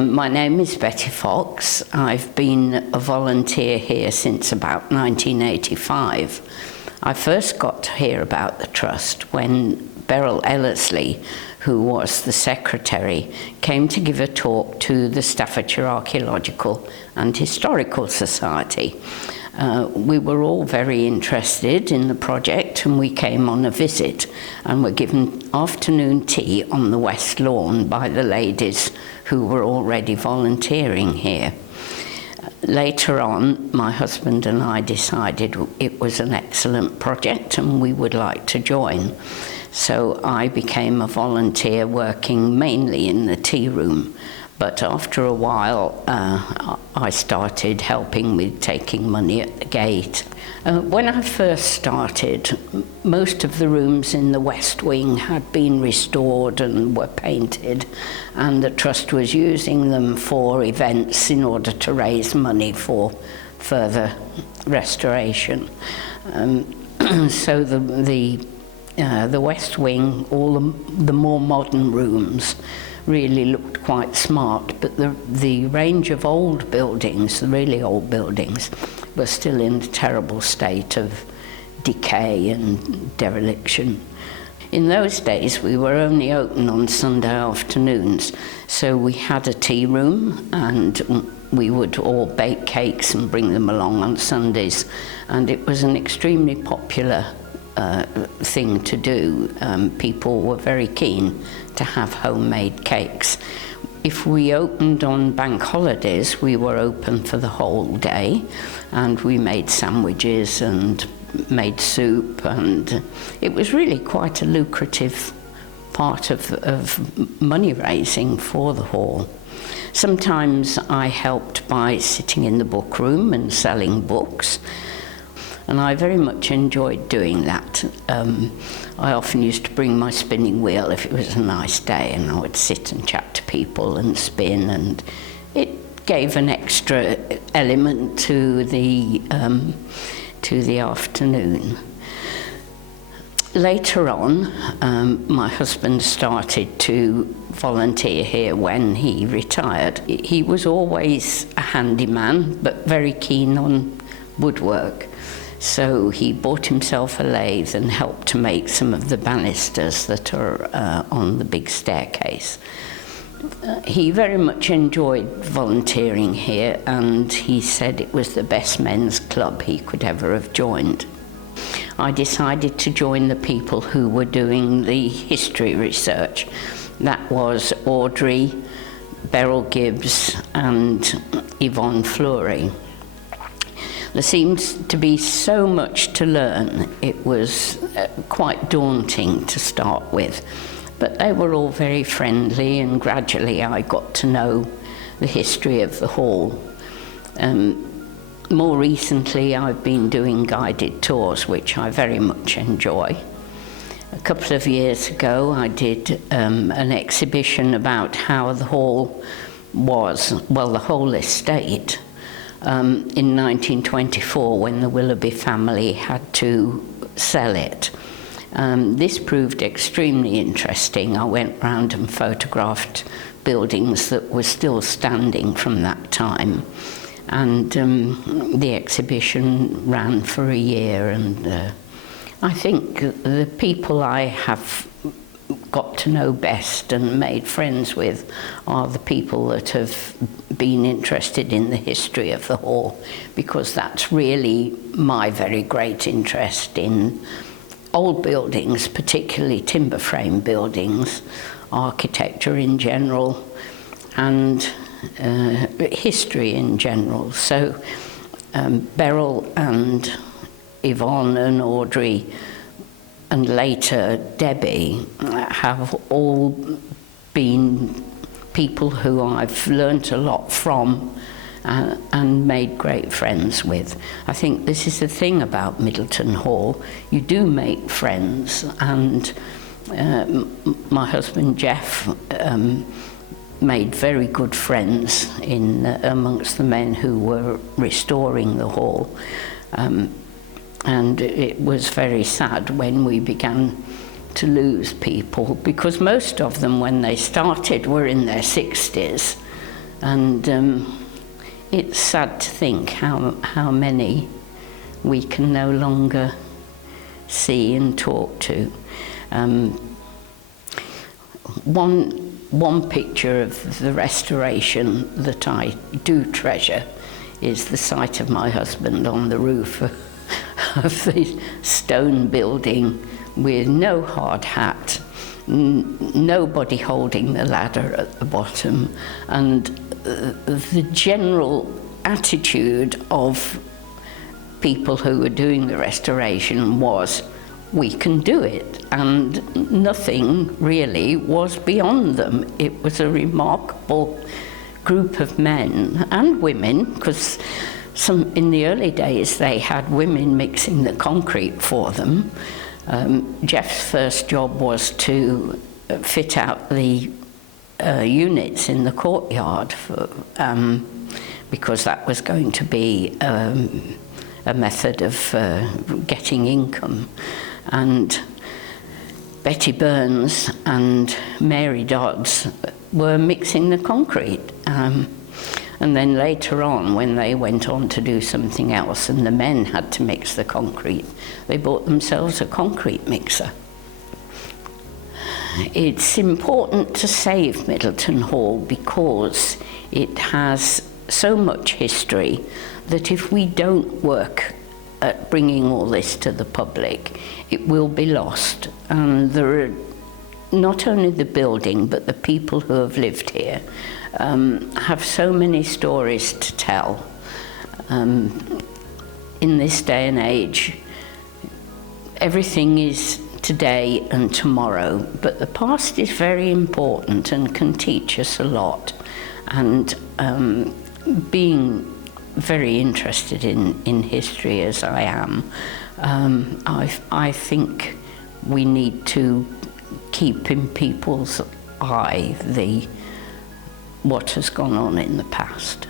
My name is Betty Fox. I've been a volunteer here since about 1985. I first got to hear about the Trust when Beryl Ellerslie, who was the secretary, came to give a talk to the Staffordshire Archaeological and Historical Society. We were all very interested in the project, and we came on a visit and were given afternoon tea on the West Lawn by the ladies who were already volunteering here. Later on, my husband and I decided it was an excellent project and we would like to join. So I became a volunteer working mainly in the tea room. But after a while, I started helping with taking money at the gate. When I first started, most of the rooms in the West Wing had been restored and were painted, and the Trust was using them for events in order to raise money for further restoration. So the West Wing, all the more modern rooms, really looked quite smart, but the range of old buildings, the really old buildings, were still in a terrible state of decay and dereliction. In those days, we were only open on Sunday afternoons, so we had a tea room and we would all bake cakes and bring them along on Sundays, and it was an extremely popular thing to do. People were very keen to have homemade cakes. If we opened on bank holidays, we were open for the whole day, and we made sandwiches and made soup, and it was really quite a lucrative part of money raising for the hall. Sometimes I helped by sitting in the book room and selling books, and I very much enjoyed doing that. I often used to bring my spinning wheel if it was a nice day, and I would sit and chat to people and spin, and it gave an extra element to the afternoon. Later on, my husband started to volunteer here when he retired. He was always a handyman, but very keen on woodwork. So he bought himself a lathe and helped to make some of the banisters that are on the big staircase. He very much enjoyed volunteering here, and he said it was the best men's club he could ever have joined. I decided to join the people who were doing the history research. That was Audrey, Beryl Gibbs and Yvonne Fleury. There seemed to be so much to learn. It was quite daunting to start with, but they were all very friendly, and gradually I got to know the history of the hall. More recently, I've been doing guided tours, which I very much enjoy. A couple of years ago, I did an exhibition about how the hall was, well, the whole estate, in 1924, when the Willoughby family had to sell it. This proved extremely interesting. I went round and photographed buildings that were still standing from that time, and the exhibition ran for a year, and I think the people I have got to know best and made friends with are the people that have been interested in the history of the hall, because that's really my very great interest in old buildings, particularly timber frame buildings, architecture in general, and history in general. So Beryl and Yvonne and Audrey and later Debbie have all been people who I've learnt a lot from and made great friends with. I think this is the thing about Middleton Hall. You do make friends, and my husband Jeff made very good friends amongst the men who were restoring the hall. And it was very sad when we began to lose people, because most of them, when they started, were in their 60s, And it's sad to think how many we can no longer see and talk to. One picture of the restoration that I do treasure is the sight of my husband on the roof of the stone building with no hard hat, nobody holding the ladder at the bottom, and the general attitude of people who were doing the restoration was, we can do it, and nothing really was beyond them. It was a remarkable group of men and women, because in the early days they had women mixing the concrete for them. Jeff's first job was to fit out the units in the courtyard because that was going to be a method of getting income. And Betty Burns and Mary Dodds were mixing the concrete. And then later on, when they went on to do something else and the men had to mix the concrete, they bought themselves a concrete mixer. It's important to save Middleton Hall because it has so much history that if we don't work at bringing all this to the public, it will be lost. And there are not only the building, but the people who have lived here have so many stories to tell. In this day and age, everything is today and tomorrow, but the past is very important and can teach us a lot. And being very interested in history as I am, I think we need to keep in people's eye what has gone on in the past.